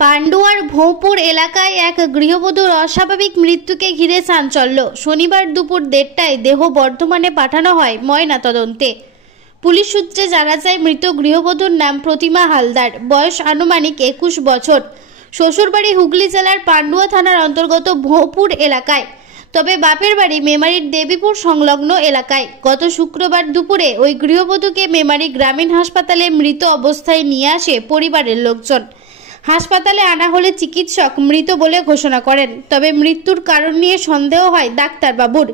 পান্ডুয়ার ভোঁপুর এলাকায় এক গৃহবধূর অস্বাভাবিক মৃত্যুকে ঘিরে চাঞ্চল্য। শনিবার দুপুর 1:30টায় দেহ বর্ধমানে পাঠানো হয় ময়না তদন্তে। পুলিশ সূত্রে জানা যায়, মৃত গৃহবধূর নাম প্রতিমা হালদার, বয়স আনুমানিক 21 বছর। শ্বশুরবাড়ি হুগলি জেলার পান্ডুয়া থানার অন্তর্গত ভোঁপুর এলাকায়, তবে বাপের বাড়ি মেমারির দেবীপুর সংলগ্ন এলাকায়। গত শুক্রবার দুপুরে ওই গৃহবধূকে মেমারি গ্রামীণ হাসপাতালে মৃত অবস্থায় নিয়ে আসে পরিবারের লোকজন। হাসপাতালে আনা হলে চিকিৎসক মৃত বলে ঘোষণা করেন, তবে মৃত্যুর কারণ নিয়ে সন্দেহ হয় ডাক্তারবাবুর।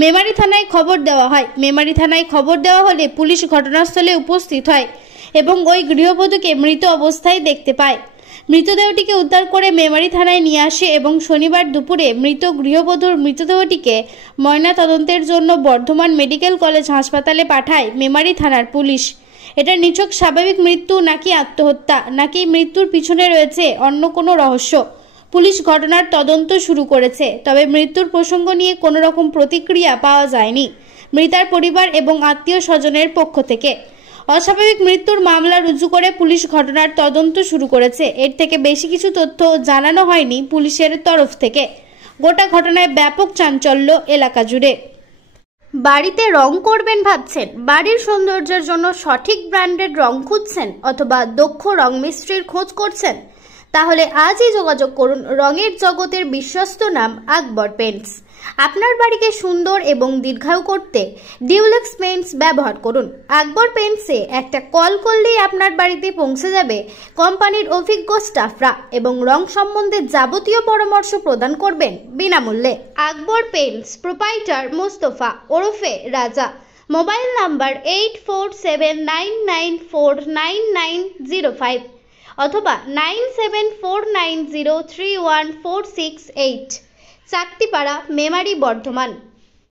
মেমারি থানায় খবর দেওয়া হয়। মেমারি থানায় খবর দেওয়া হলে পুলিশ ঘটনাস্থলে উপস্থিত হয় এবং ওই গৃহবধূকে মৃত অবস্থায় দেখতে পায়। মৃতদেহটিকে উদ্ধার করে মেমারি থানায় নিয়ে আসে এবং শনিবার দুপুরে মৃত গৃহবধূর মৃতদেহটিকে ময়না তদন্তের জন্য বর্ধমান মেডিকেল কলেজ হাসপাতালে পাঠায় মেমারি থানার পুলিশ। এটা নিছক স্বাভাবিক মৃত্যু নাকি আত্মহত্যা, নাকি মৃত্যুর পিছনে রয়েছে অন্য কোনো রহস্য, পুলিশ ঘটনার তদন্ত শুরু করেছে। তবে মৃত্যুর প্রসঙ্গ নিয়ে কোনো রকম প্রতিক্রিয়া পাওয়া যায়নি মৃতার পরিবার এবং আত্মীয় স্বজনের পক্ষ থেকে। অস্বাভাবিক মৃত্যুর মামলা রুজু করে পুলিশ ঘটনার তদন্ত শুরু করেছে। এর থেকে বেশি কিছু তথ্য জানানো হয়নি পুলিশের তরফ থেকে। গোটা ঘটনায় ব্যাপক চাঞ্চল্য এলাকা জুড়ে। বাড়িতে রং করবেন ভাবছেন? বাড়ির সৌন্দর্যের জন্য সঠিক ব্র্যান্ডের রং খুঁজছেন অথবা দক্ষ রং মিস্ত্রির খোঁজ করছেন? তাহলে আজই যোগাযোগ করুন রঙের জগতের বিশ্বস্ত নাম আকবর পেইন্টস। আপনার বাড়িকে সুন্দর এবং দীর্ঘায়ু করতে ডিউলেক্স পেইন্টস ব্যবহার করুন। আকবর পেইন্টসে একটা কল করলেই আপনার বাড়িতে পৌঁছে যাবে কোম্পানির অভিজ্ঞ স্টাফরা এবং রং সম্বন্ধে যাবতীয় পরামর্শ প্রদান করবেন বিনামূল্যে। আকবর পেইন্টস প্রোপাইটার মোস্তফা ওরফে রাজা। মোবাইল নাম্বার 8479949905 অথবা 9749031468, চাকতিপাড়া, মেমারি, বর্ধমান।